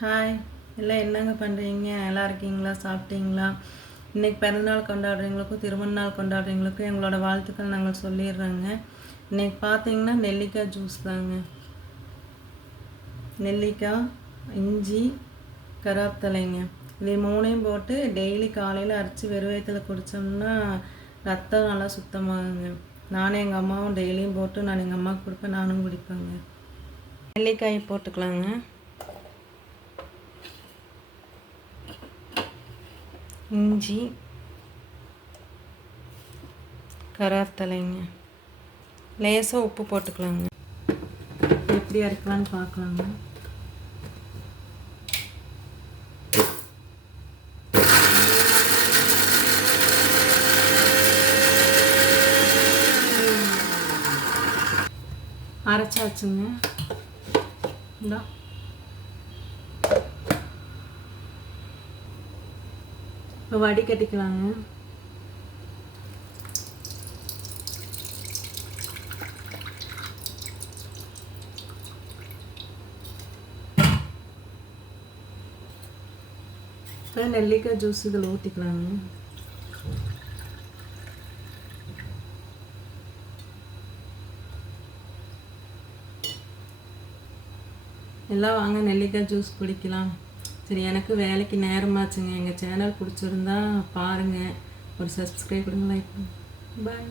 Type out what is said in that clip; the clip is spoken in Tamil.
ஹாய் எல்லாம் என்னங்க பண்ணுறீங்க? நல்லா இருக்கீங்களா? சாப்பிட்டீங்களா? இன்றைக்கி பிறந்தநாள் கொண்டாடுறவங்களுக்கும் திருமண நாள் கொண்டாடுறவங்களுக்கும் எங்களோட வாழ்த்துக்கள் நாங்கள் சொல்லிடுறோங்க. இன்றைக்கி பார்த்தீங்கன்னா நெல்லிக்காய் ஜூஸ் தாங்க. நெல்லிக்காய், இஞ்சி, கருவேப்பிலைங்க, இது மூணையும் போட்டு டெய்லி காலையில் அரைச்சி வெறும் வயிற்றில் குடித்தோம்னா ரத்தம் நல்லா சுத்தமாகுங்க. நானும் எங்கள் அம்மாவும் டெய்லியும் போட்டு நான் எங்கள் அம்மாவுக்கு கொடுப்பேன், நானும் குடிப்பேங்க. நெல்லிக்காய் போட்டுக்கலாங்க. இஞ்சி, கருவேப்பிலைங்க, லேசாக உப்பு போட்டுக்கலாங்க. எப்படி அரைக்கலான்னு பார்க்கலாங்க. அரைச்சாச்சுங்க. இந்தா இப்போ வடிகட்டிக்கலாங்க. இப்போ நெல்லிக்காய் ஜூஸ் இதில் ஊற்றிக்கலாங்க. எல்லாம் வாங்க நெல்லிக்காய் ஜூஸ் குடிக்கலாம். சரி, எனக்கு வேலைக்கு நேரமாச்சுங்க. எங்கள் சேனல் பிடிச்சிருந்தா பாருங்கள், ஒரு சப்ஸ்கிரைப் கொடுங்க, லைக் பண்ணுங்க. பாய்.